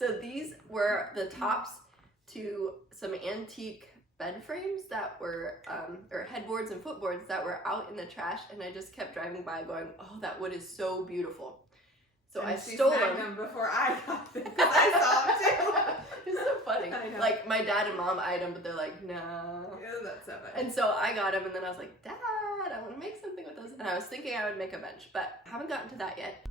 So these were the tops to some antique bed frames that were, or headboards and footboards that were out in the trash, and I just kept driving by going, oh, that wood is so beautiful. So I stole them before I got them, because I saw them too. It's so funny. Like, my dad and mom eyed them, but they're like, no. Ew, that's so funny. And so I got them, and then I was like, Dad, I want to make something with those. And I was thinking I would make a bench, but I haven't gotten to that yet.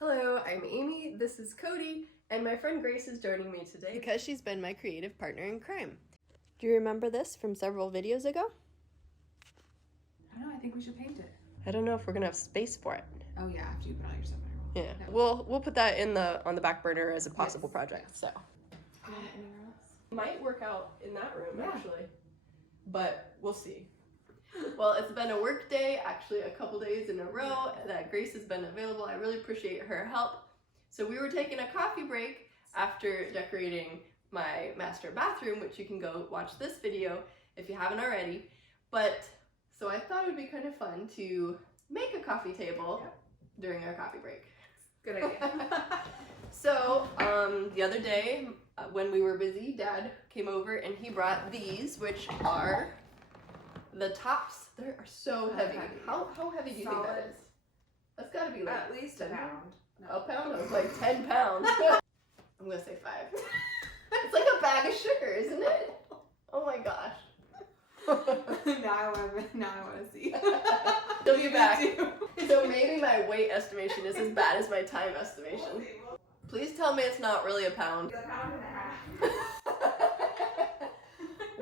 Hello, I'm Amy, this is Cody, and my friend Grace is joining me today because she's been my creative partner in crime. Do you remember this from several videos ago? I don't know, I think we should paint it. I don't know if we're gonna have space for it. Oh yeah, after you put all your stuff in a roll. Yeah, we'll put that on the back burner as a possible project. So might work out in that room actually, but we'll see. Well, it's been a work day, actually a couple days in a row that Grace has been available. I really appreciate her help. So we were taking a coffee break after decorating my master bathroom, which you can go watch this video if you haven't already. But so I thought it would be kind of fun to make a coffee table during our coffee break. Good idea. So the other day when we were busy, Dad came over and he brought these, which are the tops. They are so heavy. How heavy do you think that is? That's got to be like at least a pound. No. A pound? It was like 10 pounds. I'm gonna say 5. It's like a bag of sugar, isn't it? Oh my gosh. Now I want to see. She'll be back. So maybe my weight estimation is as bad as my time estimation. Please tell me it's not really a pound. A pound and a half.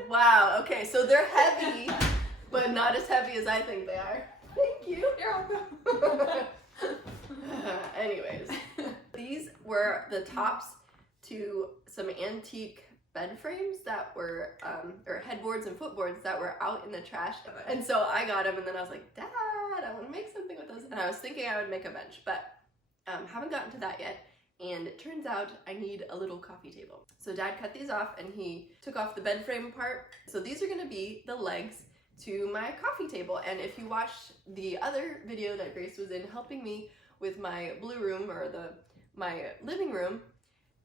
Wow, okay, so they're heavy, but not as heavy as I think they are. Thank you. You're welcome. Anyways, these were the tops to some antique bed frames that were, or headboards and footboards that were out in the trash. And so I got them, and then I was like, Dad, I want to make something with those. And I was thinking I would make a bench, but haven't gotten to that yet. And it turns out I need a little coffee table. So Dad cut these off and he took off the bed frame part. So these are gonna be the legs to my coffee table. And if you watched the other video that Grace was in helping me with my blue room, or my living room,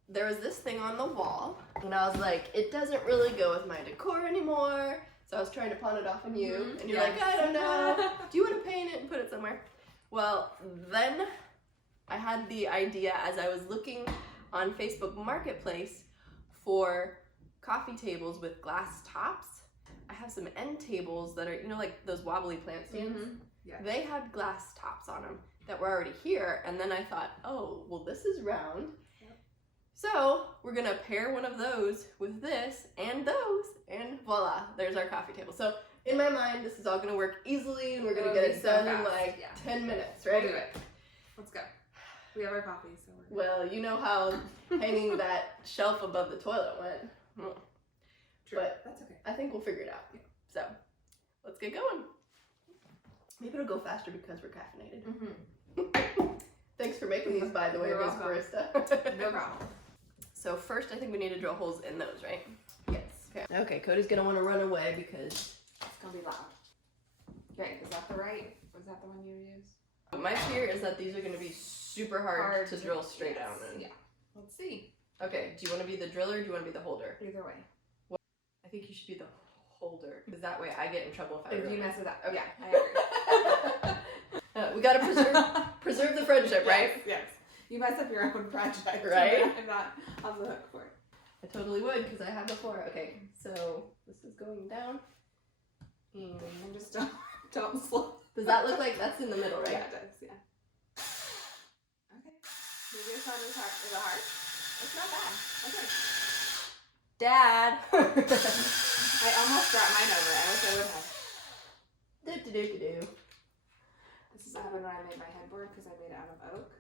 there was this thing on the wall, and I was like, it doesn't really go with my decor anymore. So I was trying to pawn it off on you, and you're like, I don't know. Do you want to paint it and put it somewhere? Well, then I had the idea as I was looking on Facebook Marketplace for coffee tables with glass tops. I have some end tables that are, you know, like those wobbly plant stands. They had glass tops on them that were already here, and then I thought, oh, well, this is round. So we're gonna pair one of those with this and those, and voila, there's our coffee table. So in my mind, this is all gonna work easily, and we're gonna get it done in like 10 minutes, right? We'll do it. Let's go. We have our coffee, so we're good. Well, you know how hanging that shelf above the toilet went. True. But that's okay. I think we'll figure it out. So let's get going. Maybe it'll go faster because we're caffeinated. Thanks for making these, by the way, Miss Barista. No problem. So first, I think we need to drill holes in those, right? Yes. Okay. Okay, Cody's gonna want to run away because it's gonna be loud. Okay, is that the right? Was that the one you used? My fear is that these are gonna be super hard to drill straight down in. Yeah. Let's see. Okay, do you want to be the driller or do you want to be the holder? Either way. Well, I think you should be the holder, because that way I get in trouble if you mess it up. Okay. Yeah, I agree. We gotta preserve the friendship, right? Yes. You mess up your own project, right? I'm not on the hook for it. I totally would, because I have before. Okay, so this is going down. And just don't slow. Does that look like that's in the middle, right? Yeah, it does, yeah. Okay. Maybe this one is hard. Is it hard? It's not bad. Okay. Dad! I almost brought mine over. I wish I would have. Do-do-do-do-do. This is what happened when I made my headboard, because I made it out of oak.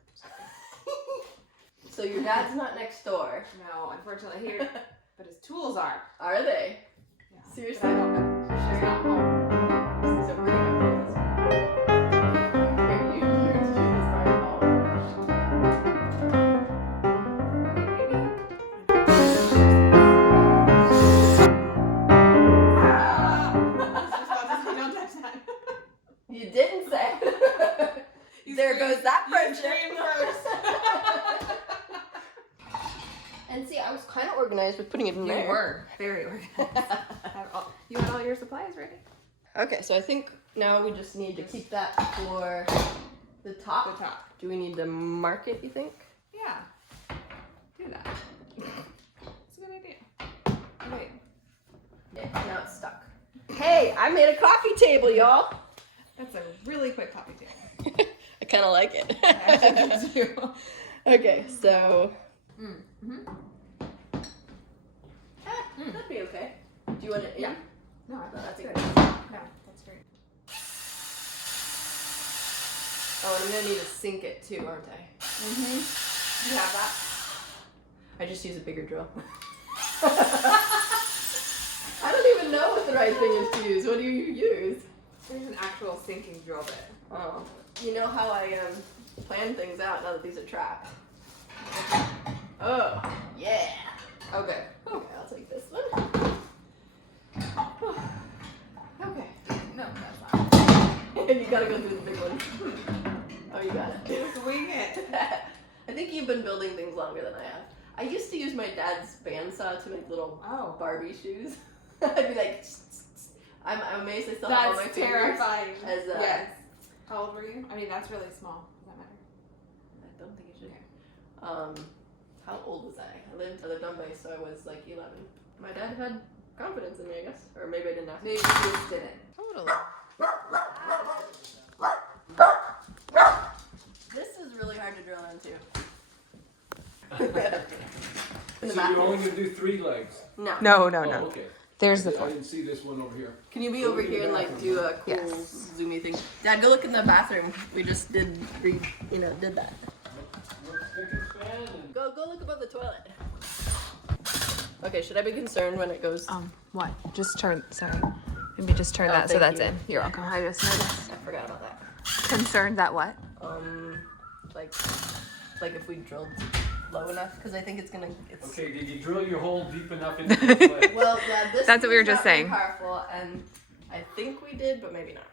So your dad's not next door. No, unfortunately here, but his tools are. Are they? Yeah. Seriously? But I don't know. She's not home. So we're gonna pull this one. Here, you do this part. Don't touch that. You didn't say. There goes that friendship. first. And see, I was kind of organized with putting it in there. You were very organized. You had all your supplies ready? Okay, so I think now we just need to keep that for the top. The top. Do we need to mark it, you think? Yeah. Do that. It's a good idea. Wait. Yeah, now it's stuck. Hey, I made a coffee table, y'all. That's a really quick coffee table. I kind of like it. I actually do. Okay, so... Mm-hmm. That'd be okay. Do you want it in? Yeah. No, No, that's good. good. No, that's great. Oh, and I'm gonna need to sink it too, aren't I? Mm-hmm. You have that? I just use a bigger drill. I don't even know what the right thing is to use. What do you use? There's an actual sinking drill bit. Oh, you know how I plan things out now that these are trapped. Oh, yeah. Okay. Okay, I'll take this one. Okay. No, that's not. And you gotta go through the big one. Oh, you got it. Just wing it. I think you've been building things longer than I have. I used to use my dad's bandsaw to make little Barbie shoes. I'd be like, I'm amazed I still have all my That's fingers. terrifying. As, yes. How old were you? I mean, that's really small. Does that matter? I don't think it should. How old was I? I lived on base, so I was like 11. My dad had confidence in me, I guess. Or maybe I didn't ask. Maybe you just didn't. Totally. This is really hard to drill into. So you're only gonna do 3 legs? No. No, Oh, okay. There's the I fourth. didn't see this one over here. Can you be over here and like do a cool Yes. zoomy thing? Dad, go look in the bathroom. We just did that. Go look above the toilet. Okay, should I be concerned when it goes? What? Just turn, sorry. Maybe just turn that so thank that's you. in. You're welcome. I just noticed. I forgot about that. Concerned that what? Like if we drilled low enough, because I think it's gonna. Okay, did you drill your hole deep enough into the leg? Well, yeah, this. That's what we were is just not very saying. Powerful, and I think we did, but maybe not.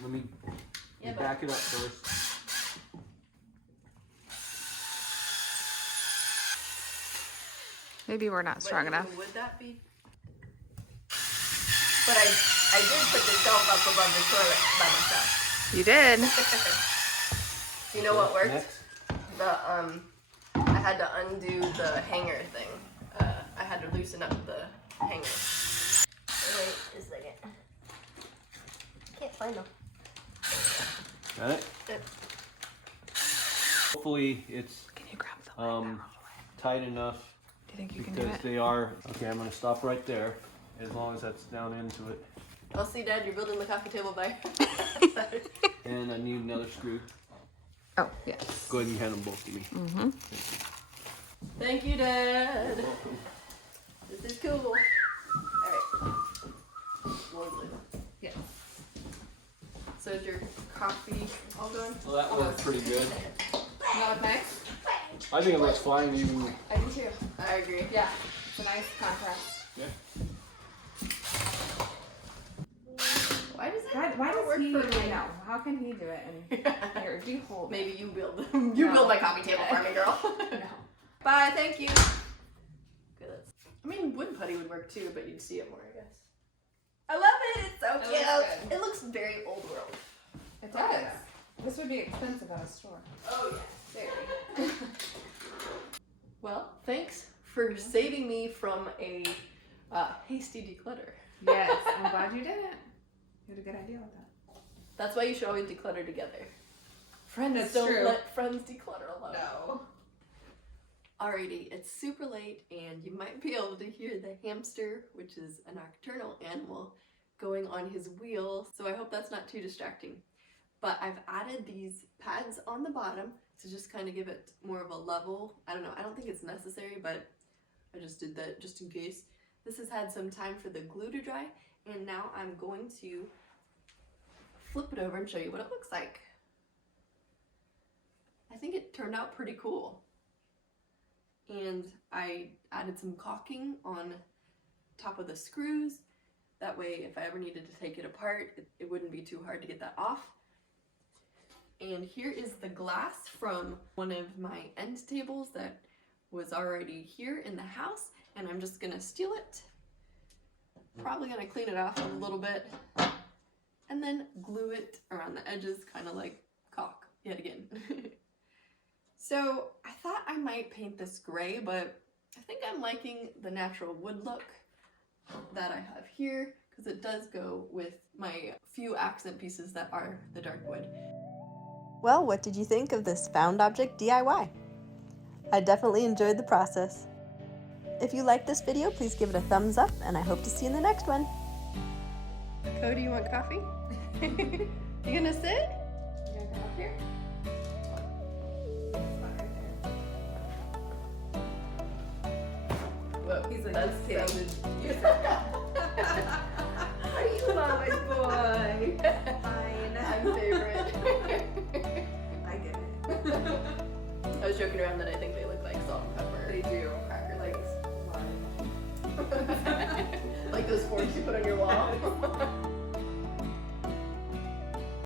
Let me Yeah, back it up first. Maybe we're not strong enough. Would that be? But I did put the shelf up above the toilet by myself. You did. You know what worked? Next. I had to undo the hanger thing. I had to loosen up the hanger. Wait a second. Can't find them. Got it? Yep. Hopefully it's Can you grab the tight enough Do you think you can do because it? they are. Okay, I'm gonna stop right there as long as that's down into it. I'll see, Dad. You're building the coffee table by. And I need another screw. Oh, yes. Go ahead and hand them both to me. Mm-hmm. Thank you, Dad. This is cool. All right. Lovely. Yes. So is your coffee all done? Well, that worked pretty good. That look nice? I think it looks fine even. I do too. I agree. Yeah. It's a nice contrast. Yeah. Why does that Why not does work he? for me? I know. How can he do it? And here, do you hold? Maybe you build No. my coffee table for me, girl. No. Bye, thank you. Good. I mean, wood putty would work too, but you'd see it more, I guess. I love it. It's so It cute. looks good. It looks very old world. It does. This would be expensive at a store. Oh yeah, very. Well, thanks for saving me from a hasty declutter. Yes, I'm glad you did it. You had a good idea with that. That's why you should always declutter together. Friends That's don't true. let friends declutter alone. No. Alrighty, it's super late and you might be able to hear the hamster, which is a nocturnal animal, going on his wheel, so I hope that's not too distracting. But I've added these pads on the bottom to just kind of give it more of a level. I don't know, I don't think it's necessary, but I just did that just in case. This has had some time for the glue to dry, and now I'm going to flip it over and show you what it looks like. I think it turned out pretty cool. And I added some caulking on top of the screws. That way, if I ever needed to take it apart, it wouldn't be too hard to get that off. And here is the glass from one of my end tables that was already here in the house, and I'm just gonna steal it. Probably gonna clean it off a little bit and then glue it around the edges, kind of like caulk yet again. So I thought I might paint this gray, but I think I'm liking the natural wood look that I have here because it does go with my few accent pieces that are the dark wood. Well, what did you think of this found object DIY? I definitely enjoyed the process. If you liked this video, please give it a thumbs up, and I hope to see you in the next one. Cody, you want coffee? You gonna sit? You gonna come up here? Whoa, He's like, that "Just kidding." sounded... Are you my boy? Fine. I'm favorite. I get it. I was joking around that I think they look like salt and pepper. They do. Cracker Like legs. lime. Like those forks you put on your wall.